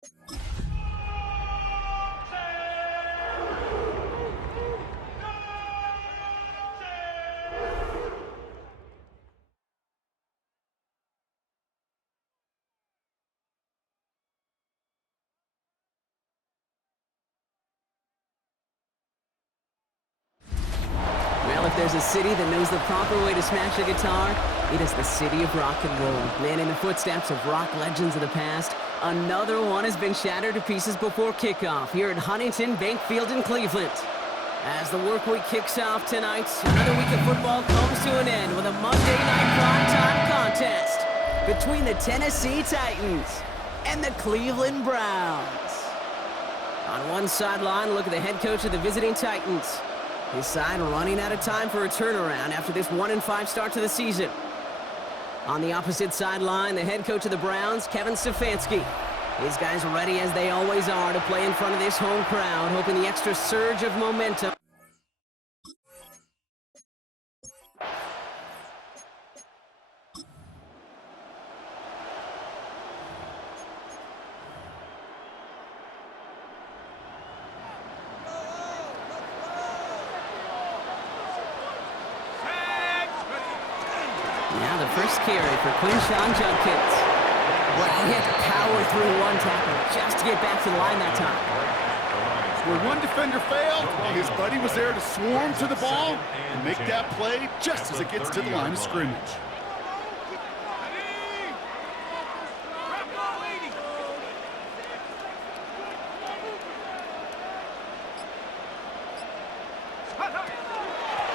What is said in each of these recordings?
Well, if there's a city that knows the proper way to smash a guitar, it is the city of rock and roll. Man, in the footsteps of rock legends of the past, another one has been shattered to pieces before kickoff here at Huntington Bank Field in Cleveland. As the work week kicks off tonight, another week of football comes to an end with a Monday night primetime contest between the Tennessee Titans and the Cleveland Browns. On one sideline, look at the head coach of the visiting Titans. His side running out of time for a turnaround after this 1-5 start to the season. On the opposite sideline, the head coach of the Browns, Kevin Stefanski. His guys are ready as they always are to play in front of this home crowd, hoping the extra surge of momentum. Now the first carry for Quinshawn Judkins. Well, he had to power through one tackle just to get back to the line that time. Where one defender failed, his buddy was there to swarm to the ball and make that play just as it gets to the line of scrimmage.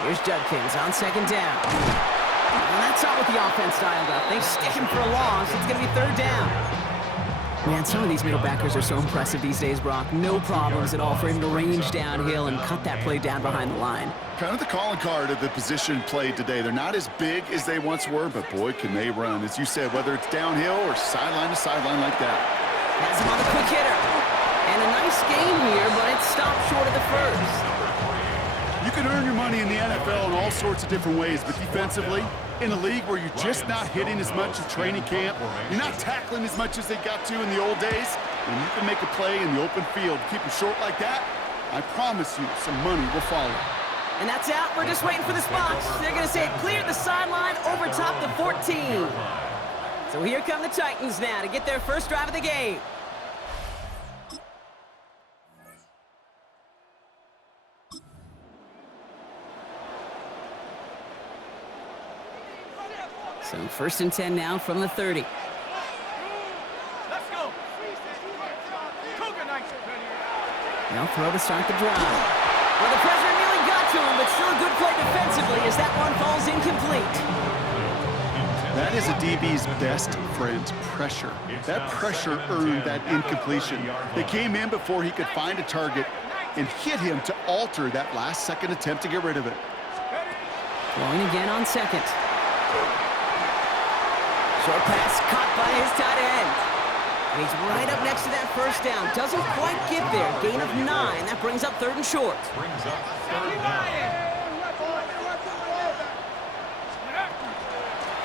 Here's Judkins on second down. And that's not what the offense dialed up. They stick him for a loss. It's going to be third down. Man, some of these middle backers are so impressive these days, Brock. No problems at all for him to range downhill and cut that play down behind the line. Kind of the calling card of the position played today. They're not as big as they once were, but boy, can they run. As you said, whether it's downhill or sideline to sideline like that. Has him on the quick hitter. And a nice game here, but it stopped short of the first. You can earn your money in the NFL in all sorts of different ways, but defensively, in a league where you're just not hitting as much in training camp, you're not tackling as much as they got to in the old days, when you can make a play in the open field, keep them short like that, I promise you some money will follow. And that's out. We're just waiting for the spots. They're going to say it cleared the sideline over top the 14. So here come the Titans now to get their first drive of the game. So first and 10 now from the 30. Let's go. Now throw to start the drive. Well, the pressure nearly got to him, but still a good play defensively as that one falls incomplete. That is a DB's best friend, pressure. That pressure earned that incompletion. They came in before he could find a target and hit him to alter that last-second attempt to get rid of it. Going again on second. Short pass caught by his tight end. And he's right up next to that first down. Doesn't quite get there. Gain of 9. That brings up third and short.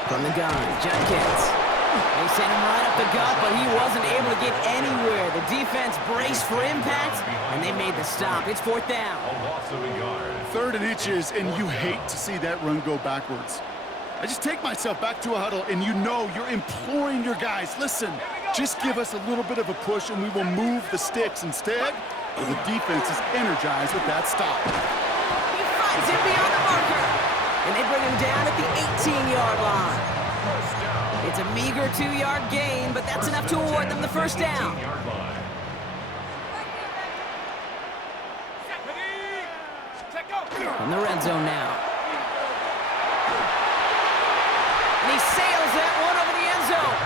From the gun, Judkins. They sent him right up the gut, but he wasn't able to get anywhere. The defense braced for impact, and they made the stop. It's fourth down. Third and inches, and you hate to see that run go backwards. I just take myself back to a huddle, and you know you're imploring your guys, listen, just give us a little bit of a push, and we will move the sticks. Instead, the defense is energized with that stop. He finds it beyond the marker, and they bring him down at the 18-yard line. It's a meager 2-yard gain, but that's enough to award them the first down. From the red zone now. And he sails that one over the end zone.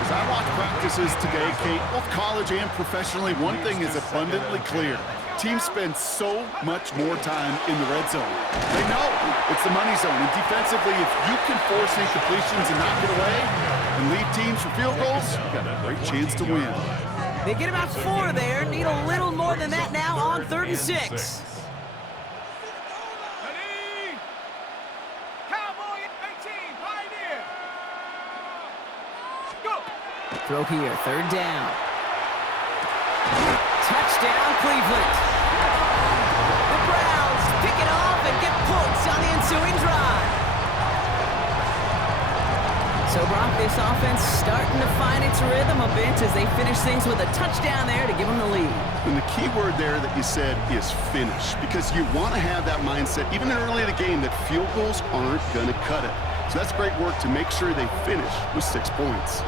As I watch practices today, Kate, both college and professionally, one thing is abundantly clear. Teams spend so much more time in the red zone. They know it's the money zone. And defensively, if you can force incompletions and knock it away and lead teams for field goals, you've got a great chance to win. They get about 4 there. Need a little more than that now on 3rd and 6. Throw here, third down. Touchdown, Cleveland. The Browns pick it off and get points on the ensuing drive. So, Brock, this offense starting to find its rhythm a bit as they finish things with a touchdown there to give them the lead. And the key word there that you said is finish, because you want to have that mindset, even early in the game, that field goals aren't going to cut it. So that's great work to make sure they finish with 6 points.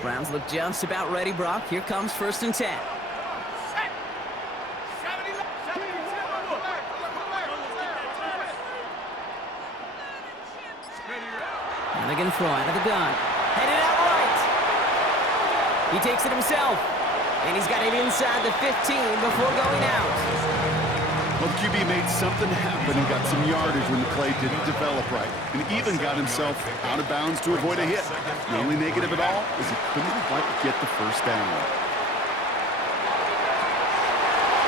Browns look just about ready, Brock. Here comes 1st and 10. And they're going to throw out of the gun. Headed out right. He takes it himself. And he's got it inside the 15 before going out. Well, the QB made something happen and got some yardage when the play didn't develop right, and even got himself out of bounds to avoid a hit. The only negative at all is he couldn't quite get the first down.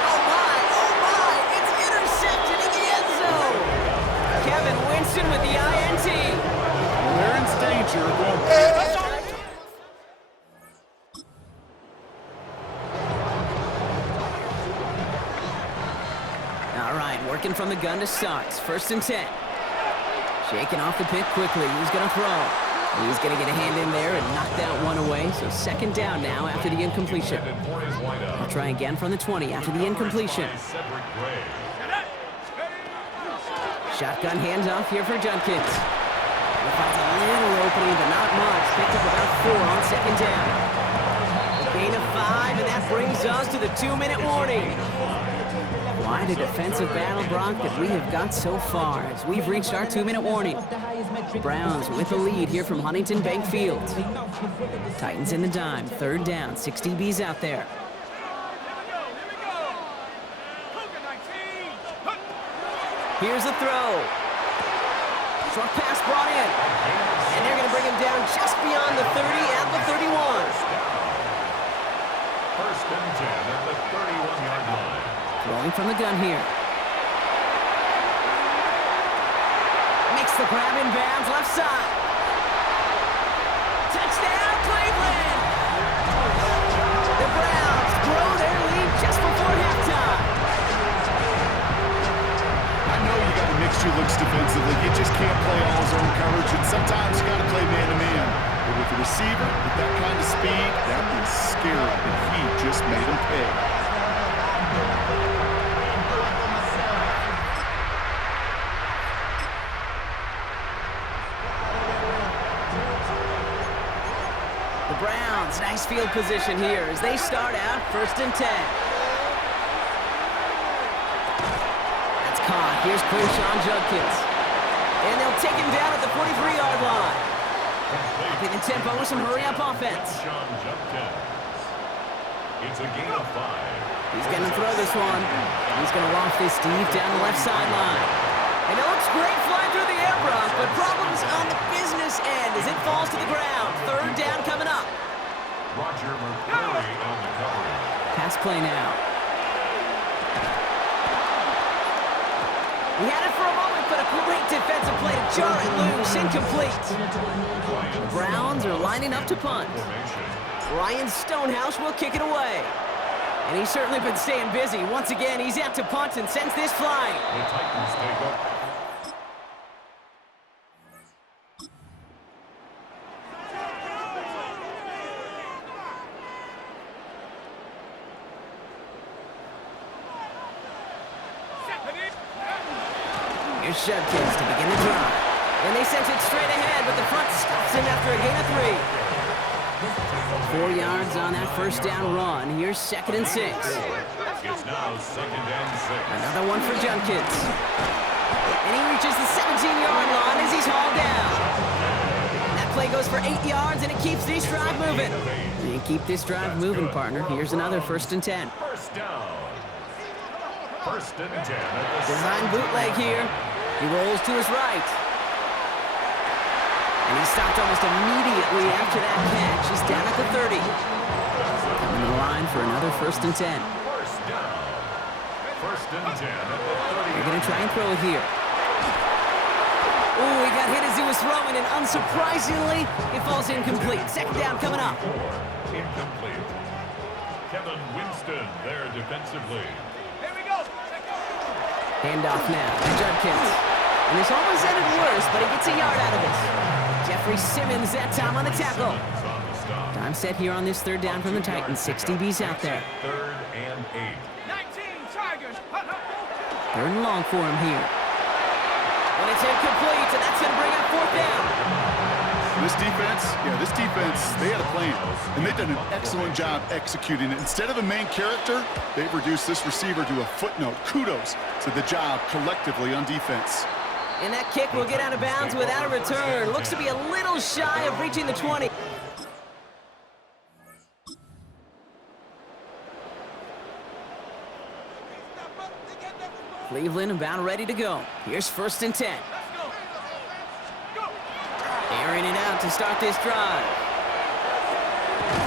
Oh my, it's intercepted in the end zone. Kevin Winston with the INT. Well, they're in danger of going... Working from the gun to start. 1st and 10. Shaking off the pick quickly. He's going to throw. He's going to get a hand in there and knock that one away. So 2nd down now after the incompletion. He'll try again from the 20 after the incompletion. Shotgun handoff here for Junkins. He finds a little opening, but not much. Picked up about 4 on 2nd down. A gain of 5, and that brings us to the 2-minute warning. Quite a defensive battle, Brock, that we have got so far as we've reached our 2-minute warning. Browns with the lead here from Huntington Bank Field. Titans in the dime. 3rd down. 6 DBs out there. Here's the throw. Short pass brought in. And they're going to bring him down just beyond the 30 at the 31. 1st and 10 at the 31-yard line. Throwing from the gun here. Makes the grab in bounds, left side. Touchdown, Cleveland! The Browns grow their lead just before halftime. I know you got to mix your looks defensively. You just can't play all zone coverage, and sometimes you got to play man-to-man. But with the receiver, with that kind of speed, that is scary, and he just made him pay. The Browns, nice field position here as they start out 1st and 10. That's caught. Here's Quinshawn Judkins. And they'll take him down at the 43-yard line. Upping the tempo with some hurry-up offense. It's a gain of 5. He's going to throw this one. He's going to loft this deep down the left sideline. And it looks great flying through the air, Brock, but problems on the business end as it falls to the ground. 3rd down coming up. Roger McCurry on the coverage. Pass play now. He had it for a moment, but a great defensive play to jar it loose. Incomplete. The Browns are lining up to punt. Ryan Stonehouse will kick it away. And he's certainly been staying busy. Once again, he's out to punt and sends this flying. The Titans take up. Here's Judkins to begin the drive. And they sent it straight ahead, but the front stops him after a gain of 3. 4 yards on that 1st down run. Here's 2nd and 6. It's now 2nd and 6. Another one for Junkins. And he reaches the 17-yard line as he's hauled down. That play goes for 8 yards, and it keeps this drive moving. And keep this drive moving, partner. Here's another 1st and 10. 1st down. 1st and 10 at the Design bootleg here. He rolls to his right. And he stopped almost immediately after that catch. He's down at the 30. Coming to the line for another 1st and 10. First down. First and 10 at the 30. They're going to try and throw it here. Oh, he got hit as he was throwing, and unsurprisingly, it falls incomplete. 2nd down coming up. Incomplete. Kevin Winston there defensively. Here we go. Handoff now to Judkins. And this almost ended worse, but he gets a yard out of it. Jeffrey Simmons that time on the tackle. On the stop. Time set here on this 3rd down from the Titans. 6 DBs out there. 3rd and 8. 19 Tigers. 3rd and long for him here. And it's incomplete, and that's going to bring up 4th down. This defense, they had a plan, and they've done an excellent job executing it. Instead of a main character, they've reduced this receiver to a footnote. Kudos to the job collectively on defense. And that kick will get out of bounds without a return. Looks to be a little shy of reaching the 20. Cleveland about ready to go. Here's 1st and 10. Airing it out to start this drive.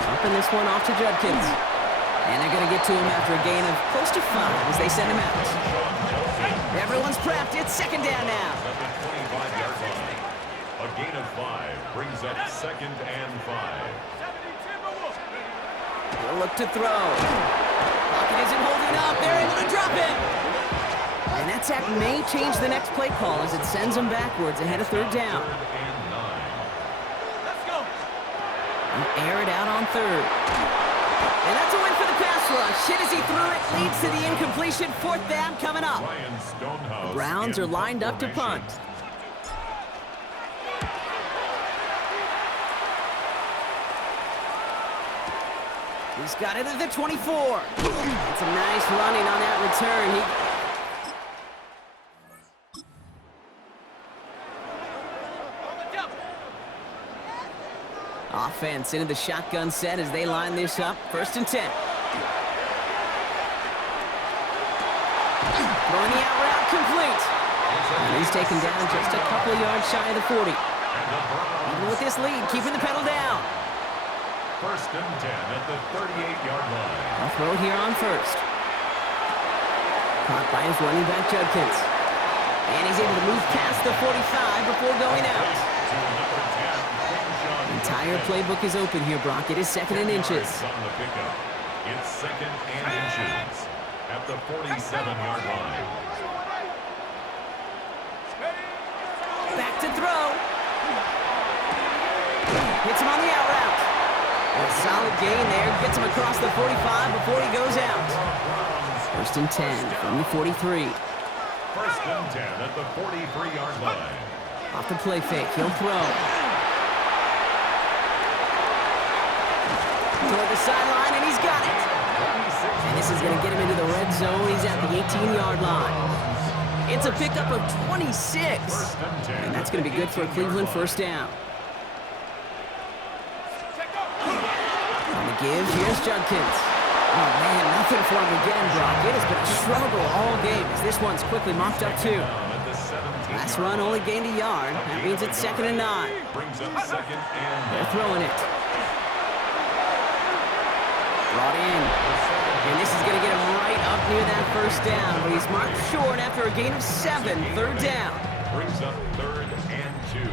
Pumping this one off to Judkins. And they're going to get to him after a gain of close to 5 as they send him out. Everyone's prepped. It's 2nd down now. At the 25-yard line. A gain of 5 brings up 2nd and 5. He'll look to throw. Pocket isn't holding up. They're able to drop him. And that sack may change the next play call as it sends them backwards ahead of 3rd down. 3rd and 9. And air it out on 3rd. And that's a win for the pass rush. Hit as he threw it, leads to the incompletion. 4th down coming up. Ryan Stonehouse. The Browns are lined up to punt. He's got it at the 24. It's a nice running on that return. Offense into the shotgun set as they line this up. 1st and 10. Throwing the out route complete. And he's taken down just a couple of yards shy of the 40. Even with this lead, keeping the pedal down. 1st and 10 at the 38-yard line. I'll throw it here on 1st. Caught by his running back, Judkins. And he's able to move past the 45 before going out. To number 10, The entire playbook is open here, Brock. It is 2nd and inches. on the pickup. It's 2nd and inches at the 47-yard line. Back to throw. Hits him on the out route. A solid gain there. Gets him across the 45 before he goes out. 1st and 10 from the 43. 1st and 10 at the 43-yard line. Off the play fake. He'll throw. Toward the sideline, and he's got it. And this is going to get him into the red zone. He's at the 18-yard line. It's a pickup of 26. And that's going to be good for a Cleveland 1st down. On the give, here's Judkins. Oh, man, nothing for him again, Brock. It has been a struggle all game as this one's quickly mopped up, too. Last run only gained a yard. That means it's 2nd and 9. Brings up 2nd and They're throwing it. Brought in. And this is going to get him right up near that 1st down. But he's marked short after a gain of 7. 3rd down. brings up 3rd and 2.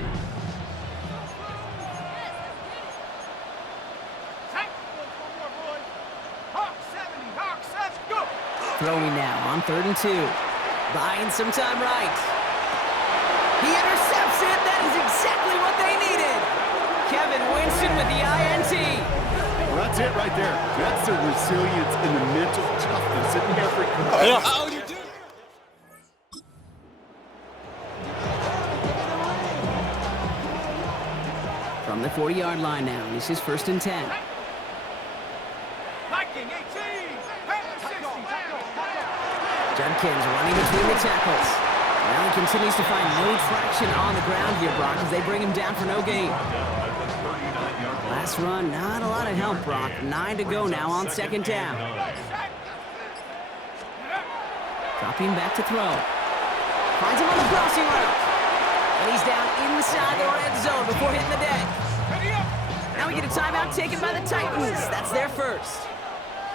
Throwing now on 3rd and 2. Buying some time right. He intercepts it. That is exactly what they needed. Kevin Winston with the INT. Well, that's it right there. That's the resilience and the mental toughness in every How you do? From the 40-yard line now. This is 1st and 10. Judkins running between the tackles. Now he continues to find no traction on the ground here, Brock, as they bring him down for no gain. Last run, not a lot of help, Brock. 9 to go now on 2nd down. Dropping back to throw. Finds him on the crossing route. And he's down inside the red zone before hitting the deck. Ready up. Now we get a timeout taken by the Titans. That's their first.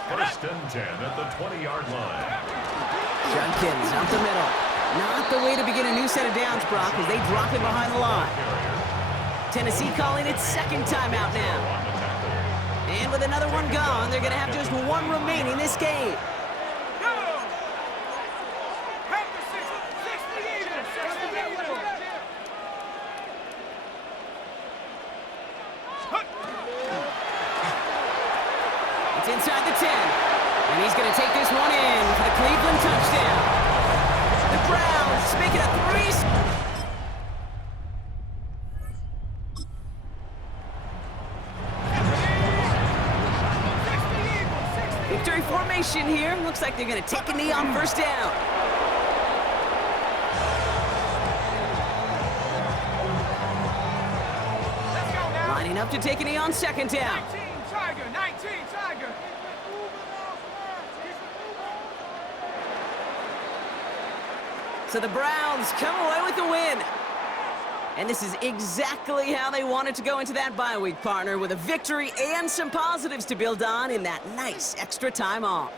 First and 10 at the 20-yard line. Junkins up the middle. Not the way to begin a new set of downs, Brock, as they drop him behind the line. Tennessee calling its second timeout now. And with another one gone, they're going to have just one remaining this game. Go. Help the 60 Eagles. 60 Eagles. It's inside the 10. And he's going to take this one in for the Cleveland touchdown. The Browns make it a 3. Victory formation here. Looks like they're going to take a knee on first down. Let's go now. Lining up to take a knee on second down. 19 Tiger. 19 Tiger. So the Browns come away with the win. And this is exactly how they wanted to go into that bye week, partner, with a victory and some positives to build on in that nice extra time off.